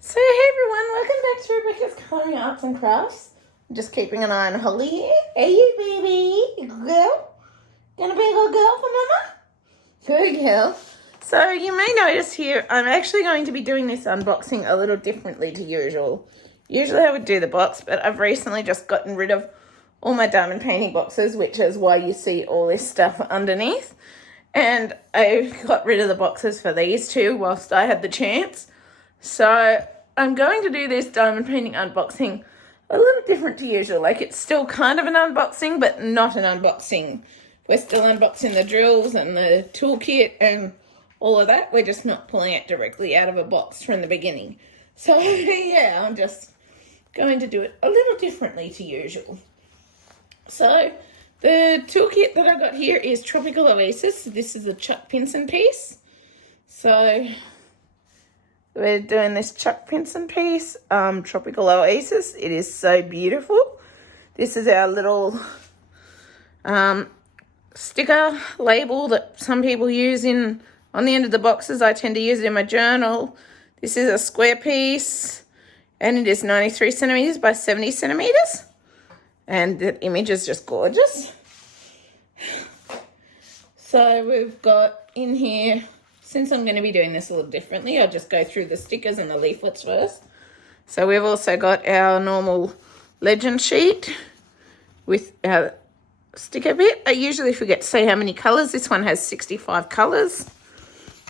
So hey everyone, welcome back to Rebecca's Colouring Arts and Crafts. I'm just keeping an eye on Holly here. Hey you baby, good girl? Gonna be a good girl for mama? Good girl. So you may notice here, I'm actually going to be doing this unboxing a little differently to usual. Usually I would do the box, but I've recently just gotten rid of all my diamond painting boxes, which is why you see all this stuff underneath. And I got rid of the boxes for these two whilst I had the chance. So I'm going to do this diamond painting unboxing a little different to usual. Like, it's still kind of an unboxing, but not an unboxing. We're still unboxing the drills and the toolkit and all of that. We're just not pulling it directly out of a box from the beginning. So yeah, I'm just going to do it a little differently to usual. So the toolkit that I got here is Tropical Oasis. This is a Chuck Pinson piece. So we're doing this Chuck Pinson piece, Tropical Oasis. It is so beautiful. This is our little sticker label that some people use on the end of the boxes. I tend to use it in my journal. This is a square piece, and it is 93 centimeters by 70 centimeters. And the image is just gorgeous. So we've got in here, since I'm going to be doing this a little differently, I'll just go through the stickers and the leaflets first. So we've also got our normal legend sheet with our sticker bit. I usually forget to say how many colours. This one has 65 colours.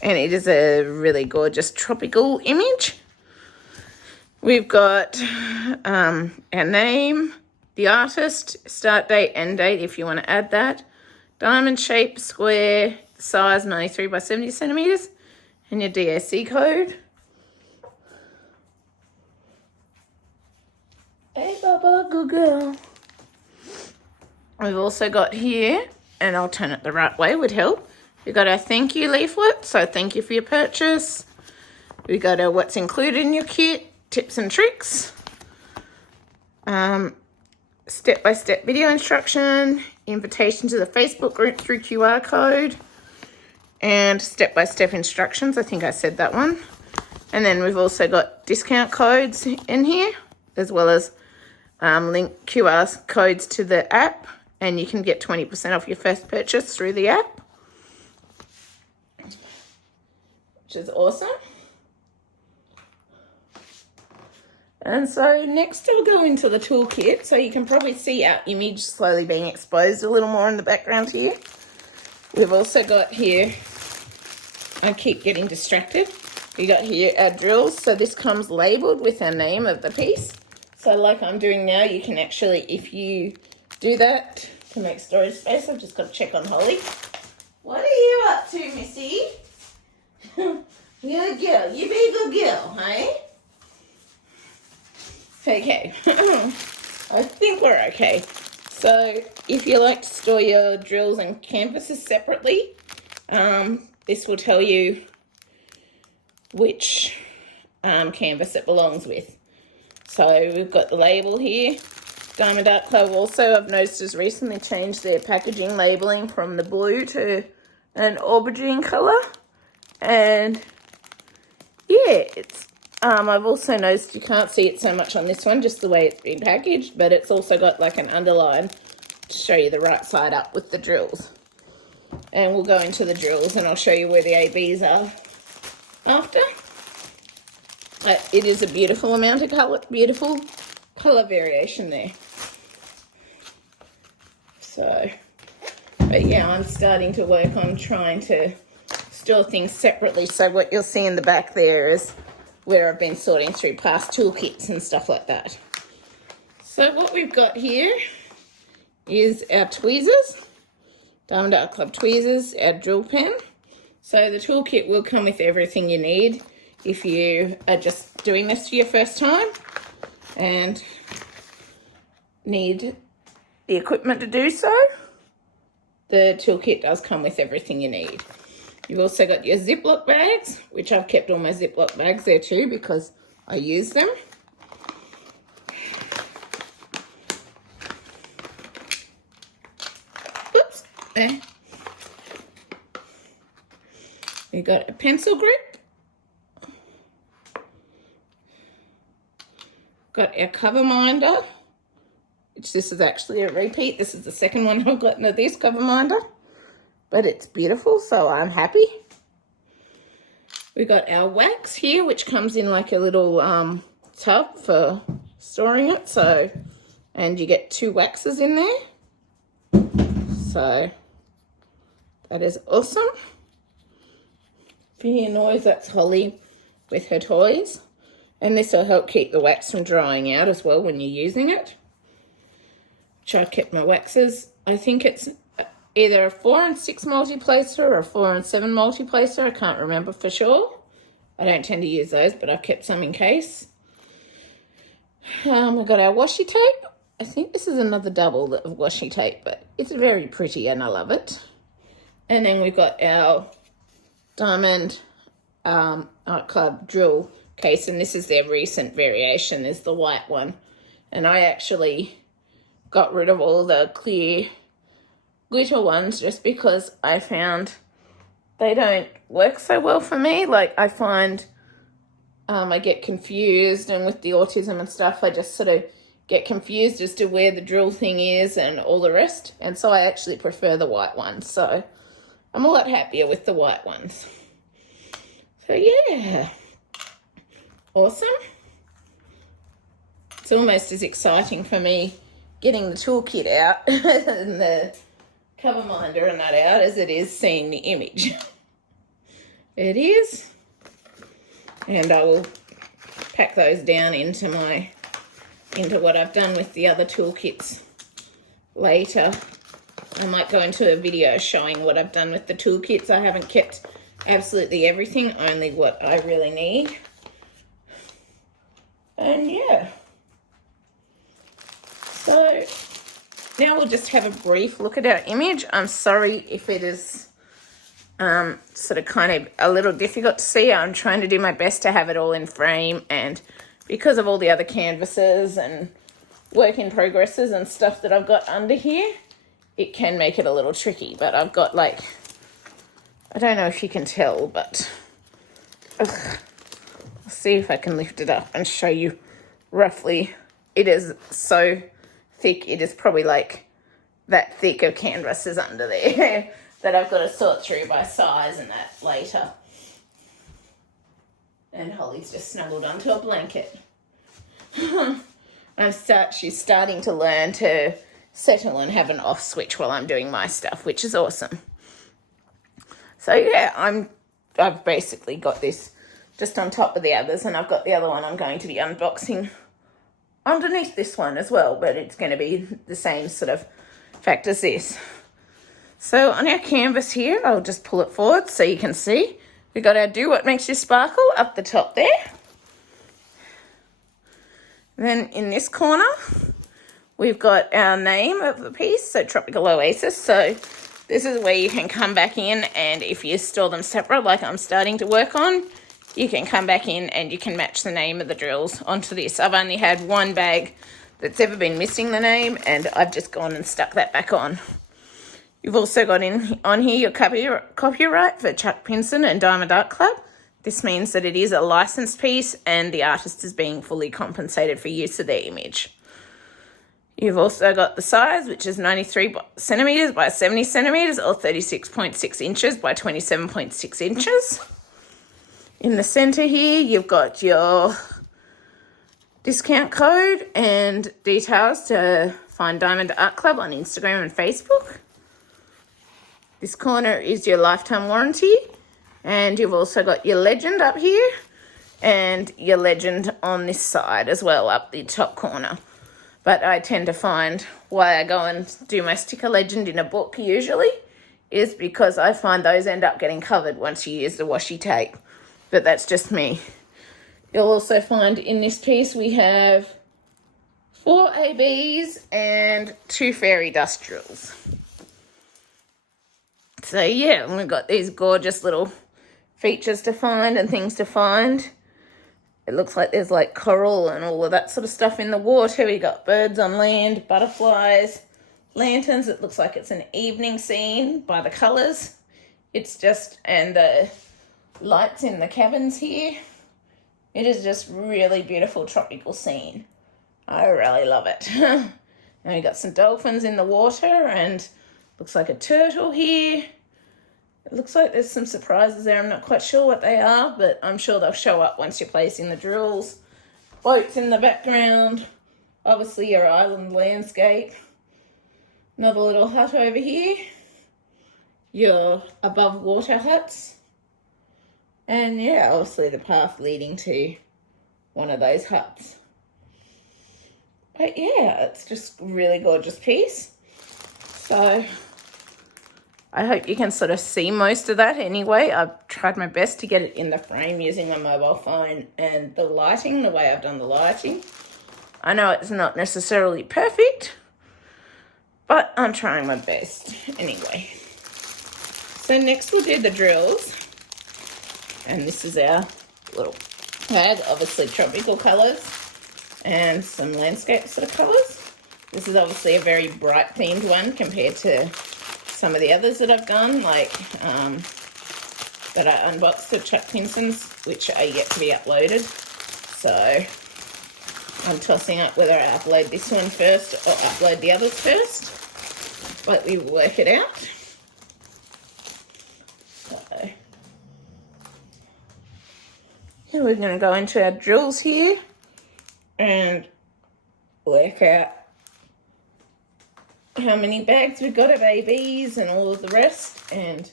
And it is a really gorgeous tropical image. We've got our name, the artist, start date, end date if you want to add that. Diamond shape, square, size 93 by 70 centimeters, and your DAC code. Hey Baba, good girl. We've also got here, and I'll turn it the right way, would help. We've got our thank you leaflet, so thank you for your purchase. We got our what's included in your kit, tips and tricks, step-by-step video instruction, invitation to the Facebook group through QR code, and step-by-step instructions. I think I said that one. And then we've also got discount codes in here, as well as link QR codes to the app, and you can get 20% off your first purchase through the app, which is awesome. And so next I'll go into the toolkit, so you can probably see our image slowly being exposed a little more in the background here. We've also got here, I keep getting distracted, we got here our drills. So this comes labelled with our name of the piece. So like I'm doing now, you can actually, if you do that to make storage space, I've just got to check on Holly. What are you up to, Missy? You're a girl, you be a good girl, hey? Okay, I think we're okay. So if you like to store your drills and canvases separately, this will tell you which canvas it belongs with. So we've got the label here. Diamond Art Club also, I've noticed, has recently changed their packaging labelling from the blue to an aubergine colour. And yeah, it's I've also noticed you can't see it so much on this one, just the way it's been packaged, but it's also got like an underline to show you the right side up with the drills. And we'll go into the drills and I'll show you where the ABs are after. It is a beautiful amount of colour, beautiful colour variation there. So, but yeah, I'm starting to work on trying to store things separately. So what you'll see in the back there is where I've been sorting through past toolkits and stuff like that. So what we've got here is our tweezers, Diamond Art Club tweezers, our drill pen. So the toolkit will come with everything you need if you are just doing this for your first time and need the equipment to do so. The toolkit does come with everything you need. You've also got your Ziploc bags, which I've kept all my Ziploc bags there too because I use them. Oops, there. We've got a pencil grip. Got our cover minder, which this is actually a repeat. This is the second one I've gotten of this cover minder, but it's beautiful, so I'm happy. We got our wax here, which comes in like a little tub for storing it. So, and you get 2 waxes in there. So that is awesome. If you hear noise, that's Holly with her toys. And this will help keep the wax from drying out as well when you're using it. Which I kept my waxes. I think it's either a 4 and 6 multi-placer or a 4 and 7 multi-placer. I can't remember for sure. I don't tend to use those, but I've kept some in case. We've got our washi tape. I think this is another double of washi tape, but it's very pretty and I love it. And then we've got our Diamond Art Club drill case, and this is their recent variation, is the white one. And I actually got rid of all the clear glitter ones just because I found they don't work so well for me. Like, I find I get confused, and with the autism and stuff, I just sort of get confused as to where the drill thing is and all the rest. And so I actually prefer the white ones. So I'm a lot happier with the white ones. So yeah, awesome. It's almost as exciting for me getting the toolkit out and the cover minder and that out as it is seeing the image. It is. And I will pack those down into what I've done with the other toolkits later. I might go into a video showing what I've done with the toolkits. I haven't kept absolutely everything, only what I really need. And yeah. So now we'll just have a brief look at our image. I'm sorry if it is sort of kind of a little difficult to see. I'm trying to do my best to have it all in frame, and because of all the other canvases and work in progresses and stuff that I've got under here, it can make it a little tricky. But I've got, like, I don't know if you can tell, but I'll see if I can lift it up and show you roughly. It is so thick, it is probably like that thick of canvases under there that I've got to sort through by size and that later. And Holly's just snuggled onto a blanket. She's starting to learn to settle and have an off switch while I'm doing my stuff, which is awesome. So yeah, I've basically got this just on top of the others, and I've got the other one I'm going to be unboxing underneath this one as well, but it's going to be the same sort of fact as this. So on our canvas here, I'll just pull it forward so you can see. We got our Do What Makes You Sparkle up the top there. Then in this corner, we've got our name of the piece, so Tropical Oasis. So this is where you can come back in, and if you store them separate, like I'm starting to work on, you can come back in and you can match the name of the drills onto this. I've only had one bag that's ever been missing the name, and I've just gone and stuck that back on. You've also got on here your copyright for Chuck Pinson and Diamond Art Club. This means that it is a licensed piece and the artist is being fully compensated for use of their image. You've also got the size, which is 93 centimetres by 70 centimetres, or 36.6 inches by 27.6 inches. In the centre here, you've got your discount code and details to find Diamond Art Club on Instagram and Facebook. This corner is your lifetime warranty, and you've also got your legend up here and your legend on this side as well, up the top corner. But I tend to find why I go and do my sticker legend in a book usually is because I find those end up getting covered once you use the washi tape. But that's just me. You'll also find in this piece we have 4 ABs and 2 fairy dust drills. So yeah, we've got these gorgeous little features to find and things to find. It looks like there's like coral and all of that sort of stuff in the water. We got birds on land, butterflies, lanterns. It looks like it's an evening scene by the colours. It's just, and the lights in the cabins here. It is just really beautiful tropical scene. I really love it. And we got some dolphins in the water and looks like a turtle here. It looks like there's some surprises there. I'm not quite sure what they are, but I'm sure they'll show up once you're placing the drills. Boats in the background. Obviously your island landscape. Another little hut over here. Your above water huts. And yeah, obviously the path leading to one of those huts. But yeah, it's just a really gorgeous piece. So I hope you can sort of see most of that anyway. I've tried my best to get it in the frame using my mobile phone and the lighting, the way I've done the lighting. I know it's not necessarily perfect, but I'm trying my best anyway. So next we'll do the drills. And this is our little bag, obviously tropical colours and some landscape sort of colours. This is obviously a very bright themed one compared to some of the others that I've done, like that I unboxed of Chuck Pinson's, which are yet to be uploaded. So I'm tossing up whether I upload this one first or upload the others first, but we will work it out. So yeah, we're going to go into our drills here and work out how many bags we've got of ABs and all of the rest, and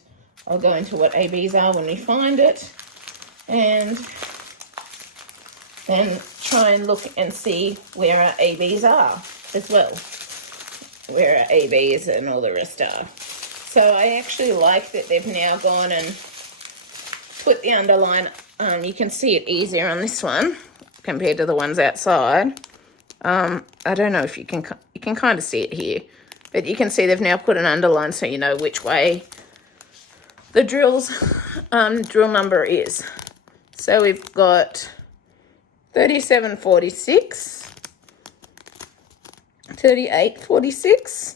I'll go into what ABs are when we find it, and then try and look and see where our ABs are as well, where our ABs and all the rest are. So I actually like that they've now gone and put the underline. You can see it easier on this one compared to the ones outside. I don't know if you can kind of see it here, but you can see they've now put an underline so you know which way the drill number is. So we've got 3746, 3846,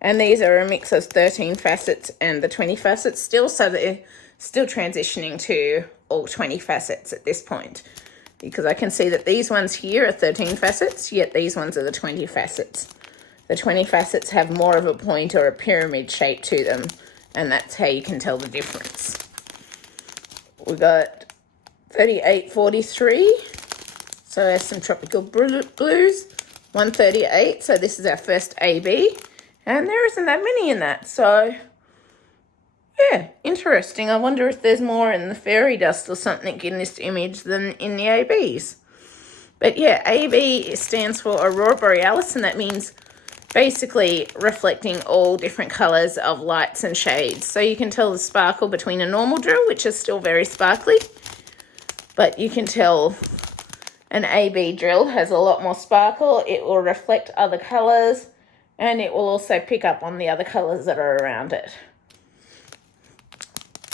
and these are a mix of 13 facets and the 20 facets still, so they're still transitioning to all 20 facets at this point, because I can see that these ones here are 13 facets, yet these ones are the 20 facets. The 20 facets have more of a point or a pyramid shape to them, and that's how you can tell the difference. We got 3843, so there's some tropical blues, 138, so this is our first AB, and there isn't that many in that, so yeah, interesting. I wonder if there's more in the fairy dust or something in this image than in the ABs. But yeah, AB stands for Aurora Borealis, and that means basically reflecting all different colours of lights and shades. So you can tell the sparkle between a normal drill, which is still very sparkly, but you can tell an AB drill has a lot more sparkle. It will reflect other colours, and it will also pick up on the other colours that are around it.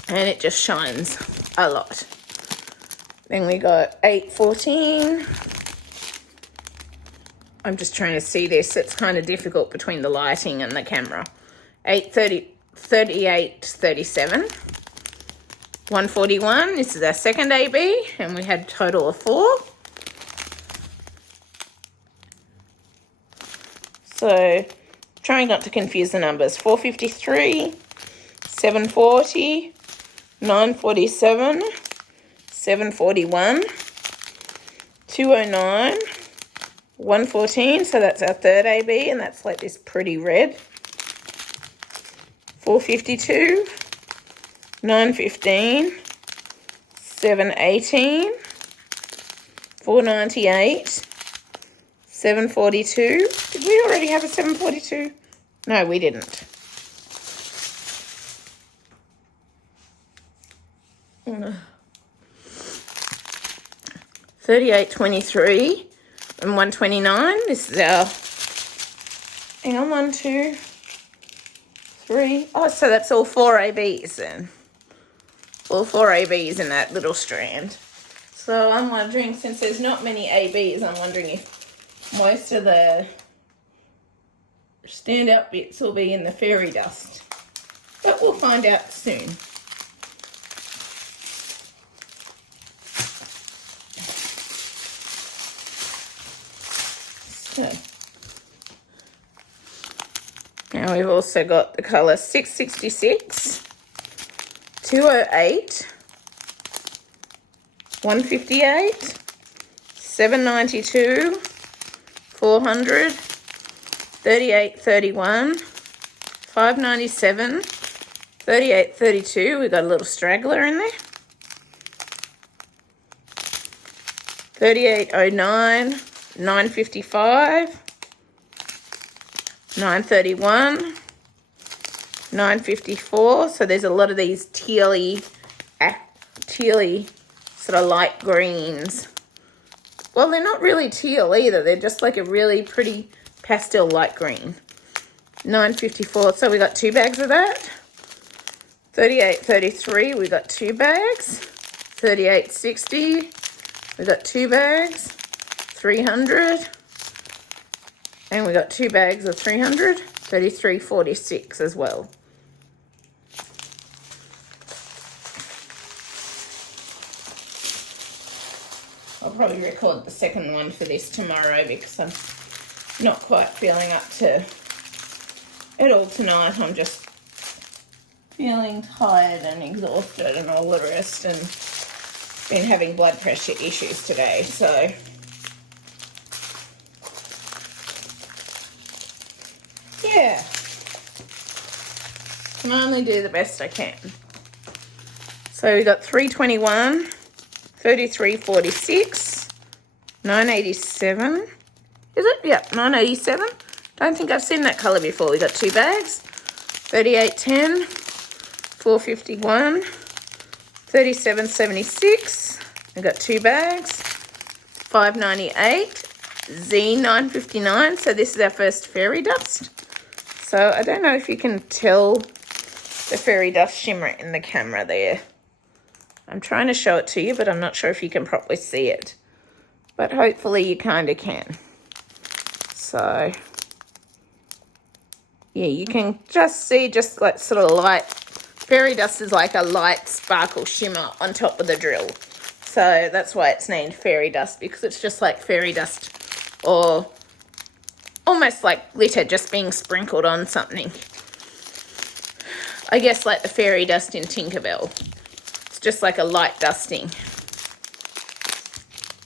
And it just shines a lot. Then we got 814. I'm just trying to see this. It's kind of difficult between the lighting and the camera. 3837. 141. This is our second AB, and we had a total of 4. So trying not to confuse the numbers. 453, 740, 947, 741, 209, 114, so that's our third AB, and that's like this pretty red. 452, 915, 718, 498, 742. Did we already have a 742? No, we didn't. 3823 and 129. This is our, hang on, 1, 2, 3. Oh, so that's all 4 ABs then. All 4 ABs in that little strand. So I'm wondering, since there's not many ABs, I'm wondering if most of the standout bits will be in the fairy dust. But we'll find out soon. Okay. Now we've also got the colour 666, 208, 158, 792, 400, 3831, 597, 3832. We've got a little straggler in there. 3809, 955, 931, 954. So there's a lot of these tealy sort of light greens. Well, they're not really teal either. They're just like a really pretty pastel light green. 954. So we got 2 bags of that. 3833. We got 2 bags. 3860. We got 2 bags. 300. And we got 2 bags of 300. 3346 as well. I'll probably record the second one for this tomorrow because I'm not quite feeling up to it all tonight. I'm just feeling tired and exhausted and all the rest, and been having blood pressure issues today, so yeah, can only do the best I can. So we got 321, 3346, 987. Is it? Yep, 987. Don't think I've seen that colour before. We got 2 bags. 3810, 451, 3776. We got 2 bags. 598, Z959. So this is our first fairy dust. So I don't know if you can tell the fairy dust shimmer in the camera there. I'm trying to show it to you, but I'm not sure if you can properly see it. But hopefully you kind of can. So, yeah, you can just see just like sort of light. Fairy dust is like a light sparkle shimmer on top of the drill. So that's why it's named fairy dust, because it's just like fairy dust, or almost like glitter just being sprinkled on something. I guess like the fairy dust in Tinkerbell. Just like a light dusting.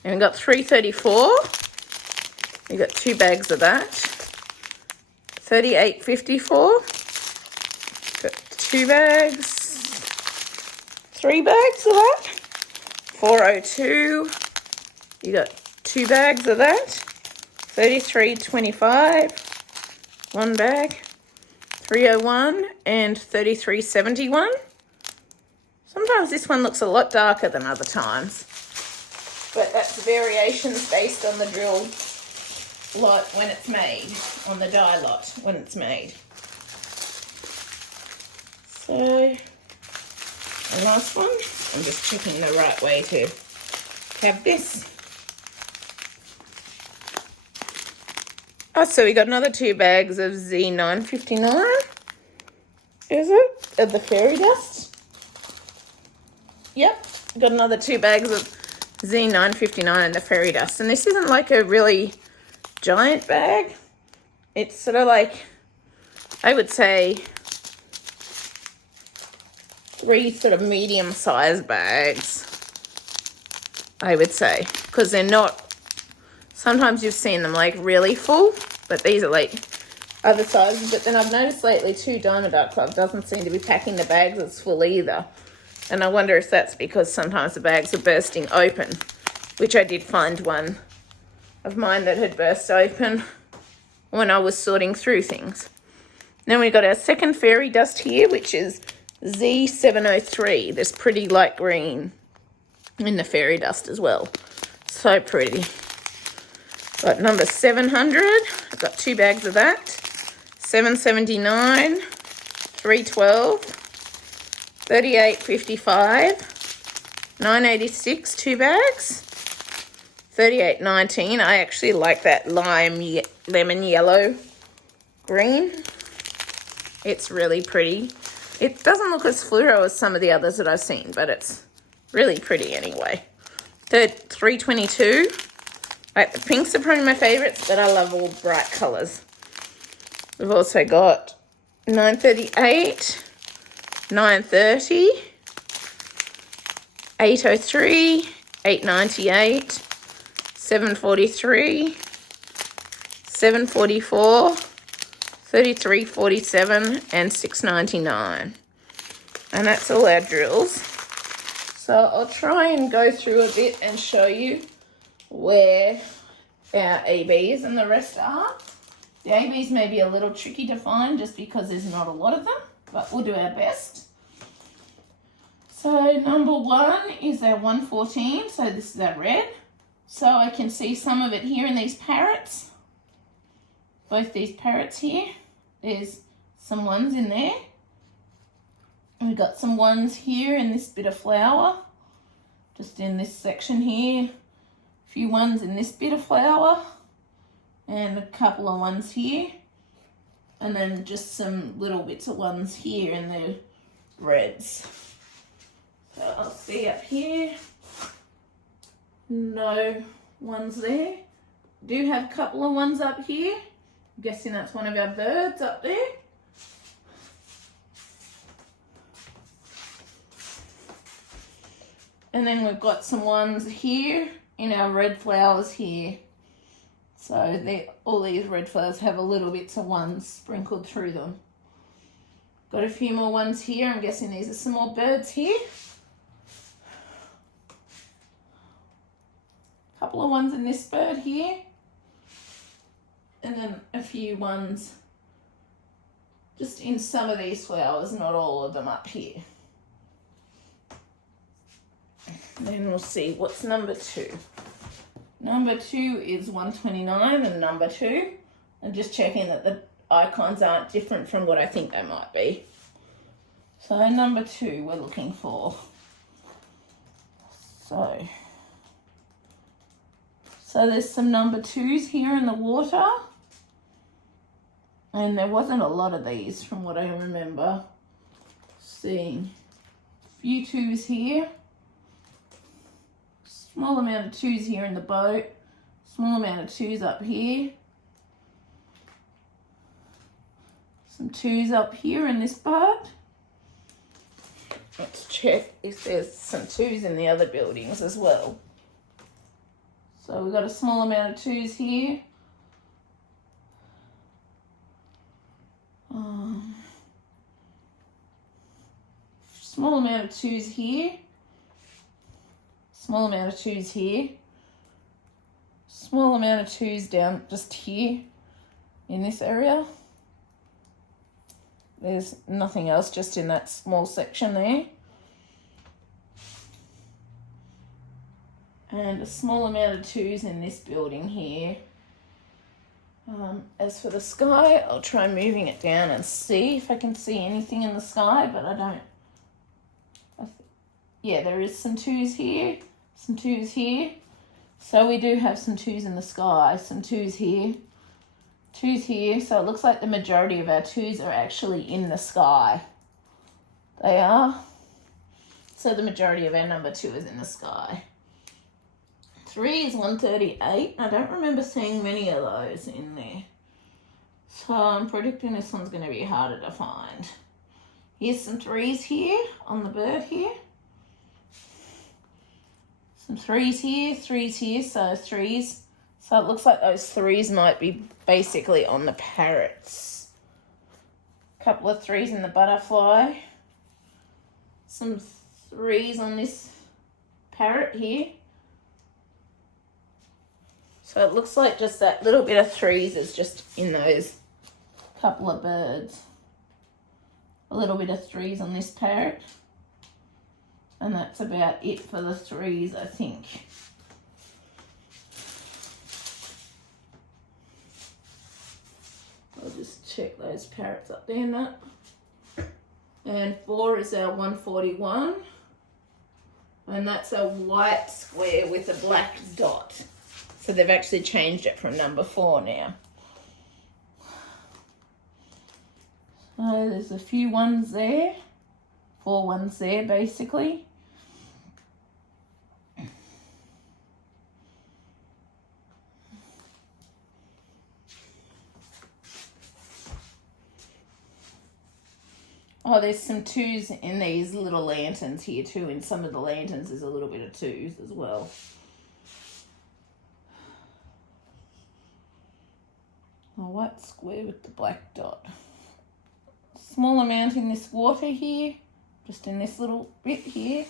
And we got 334. We got 2 bags of that. 3854. Got 2 bags. 3 bags of that. 402. You got 2 bags of that. 3325. 1 bag. 301 and 3371. Sometimes this one looks a lot darker than other times, but that's variations based on the drill lot when it's made, on the die lot when it's made. So, the last one, I'm just checking the right way to have this. Oh, so we got another 2 bags of Z959, is it? Of the fairy dust. Yep, got another 2 bags of Z959 and the fairy dust. And this isn't like a really giant bag. It's sort of like, I would say, 3 sort of medium-sized bags, I would say. Because they're not, sometimes you've seen them like really full, but these are like other sizes. But then I've noticed lately too, Diamond Art Club doesn't seem to be packing the bags as full either. And I wonder if that's because sometimes the bags are bursting open, which I did find one of mine that had burst open when I was sorting through things. Then we got our second fairy dust here, which is Z703. This pretty light green in the fairy dust as well. So pretty. Got number 700. I've got 2 bags of that. 779, 312. 3855, 986, 2 bags. 3819. I actually like that lemon yellow green. It's really pretty. It doesn't look as fluoro as some of the others that I've seen, but it's really pretty anyway. 322. Like the pinks are probably my favourites, but I love all bright colours. We've also got 938, 930, 803, 898, 743, 744, 3347 and 699. And that's all our drills. So I'll try and go through a bit and show you where our ABs and the rest are. The ABs may be a little tricky to find just because there's not a lot of them, but we'll do our best. So number 1 is our 114, so this is our red. So I can see some of it here in these parrots. Both these parrots here. There's some ones in there. And we've got some ones here in this bit of flower. Just in this section here. A few ones in this bit of flower. And a couple of ones here. And then just some little bits of ones here in the reds. So I'll see up here. No ones there. Do have a couple of ones up here. I'm guessing that's one of our birds up there. And then we've got some ones here in our red flowers here. So all these red flowers have a little bits of ones sprinkled through them. Got a few more ones here. I'm guessing these are some more birds here. Couple of ones in this bird here. And then a few ones just in some of these flowers, not all of them up here. Then we'll see what's number 2. Number 2 is 129 and number 2. I'm just checking that the icons aren't different from what I think they might be. So number 2 we're looking for. So there's some number 2s here in the water. And there wasn't a lot of these from what I remember seeing. A few 2s here. Small amount of 2s here in the boat. Small amount of 2s up here. Some 2s up here in this part. Let's check if there's some 2s in the other buildings as well. So we've got a small amount of 2s here. Small amount of 2s here. Small amount of 2s here. Small amount of 2s down just here in this area. There's nothing else just in that small section there. And a small amount of 2s in this building here. As for the sky, I'll try moving it down and see if I can see anything in the sky, but I don't. Yeah, there is some 2s here, some 2s here. So we do have some 2s in the sky, some 2s here, 2s here. So it looks like the majority of our 2s are actually in the sky. They are. So the majority of our number 2 is in the sky. 3 is 138. I don't remember seeing many of those in there. So I'm predicting this one's going to be harder to find. Here's some 3s here on the bird here. Some 3s here, 3s here, so 3s. So it looks like those 3s might be basically on the parrots. A couple of 3s in the butterfly. Some 3s on this parrot here. So it looks like just that little bit of 3s is just in those couple of birds. A little bit of 3s on this parrot. And that's about it for the 3s, I think. I'll just check those parrots up there now. And 4 is our 141. And that's a white square with a black dot. So they've actually changed it from number 4 now. So there's a few ones there. 4 ones there, basically. Oh, there's some twos in these little lanterns here too. In some of the lanterns there's a little bit of twos as well. A white square with the black dot. Small amount in this water here, just in this little bit here.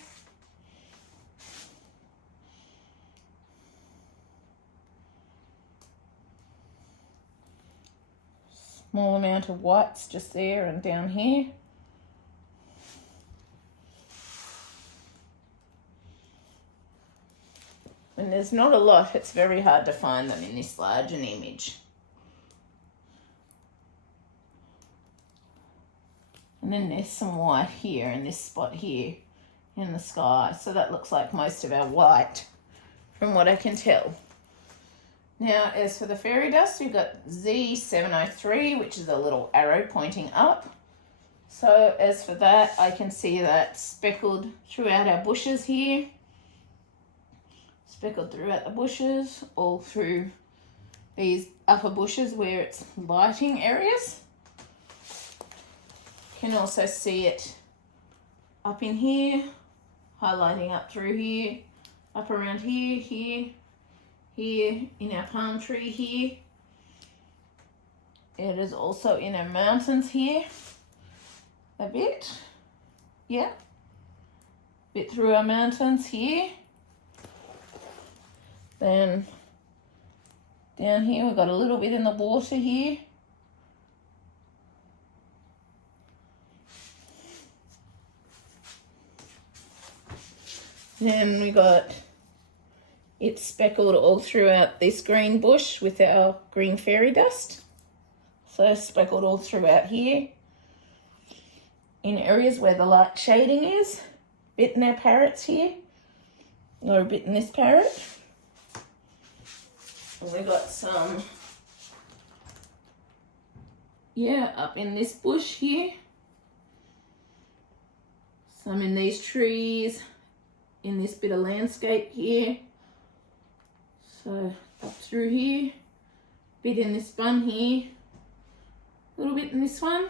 Small amount of whites just there and down here. And there's not a lot, it's very hard to find them in this large an image. And then there's some white here in this spot here in the sky. So that looks like most of our white from what I can tell. Now, as for the fairy dust, we've got Z703, which is a little arrow pointing up. So as for that, I can see that speckled throughout our bushes here. Speckled throughout the bushes, all through these upper bushes where it's lighting areas. You can also see it up in here, highlighting up through here, up around here, here, in our palm tree here. It is also in our mountains here, a bit, yeah. Bit through our mountains here. Then down here we've got a little bit in the water here. Then we got it speckled all throughout this green bush with our green fairy dust. So speckled all throughout here. In areas where the light shading is. Bit in our parrots here. Or a bit in this parrot. And we got some, yeah, up in this bush here. Some in these trees. In this bit of landscape here. So up through here, bit in this bun here, a little bit in this one.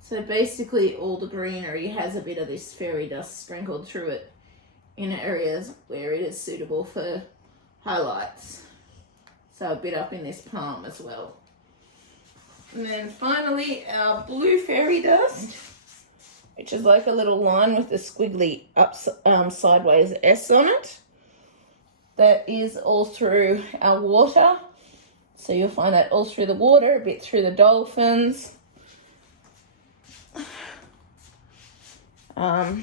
So basically all the greenery has a bit of this fairy dust sprinkled through it in areas where it is suitable for highlights. So a bit up in this palm as well. And then finally our blue fairy dust, which is like a little line with a squiggly sideways S on it. That is all through our water. So you'll find that all through the water, a bit through the dolphins. A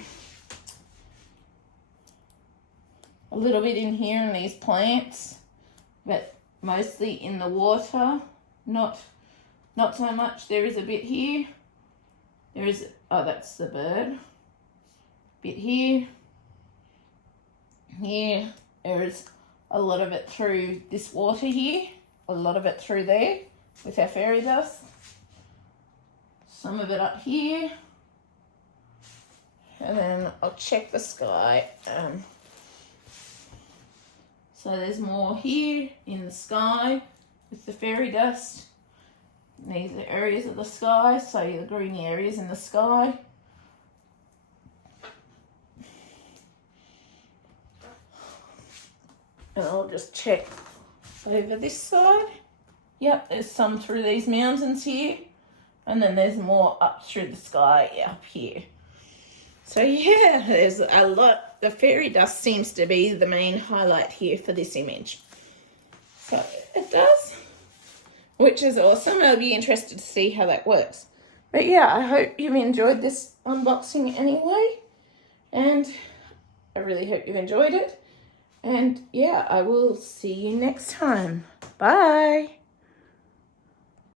little bit in here in these plants, but mostly in the water. Not so much. There is a bit here. There is, oh, that's the bird. Bit here. Here. There is a lot of it through this water here. A lot of it through there with our fairy dust. Some of it up here. And then I'll check the sky. So there's more here in the sky with the fairy dust. These are areas of the sky, so the green areas in the sky. And I'll just check over this side. Yep, there's some through these mountains here. And then there's more up through the sky up here. So yeah, there's a lot. The fairy dust seems to be the main highlight here for this image. So it does. Which is awesome. I'll be interested to see how that works. But yeah, I hope you've enjoyed this unboxing anyway. And I really hope you've enjoyed it. And yeah, I will see you next time. Bye.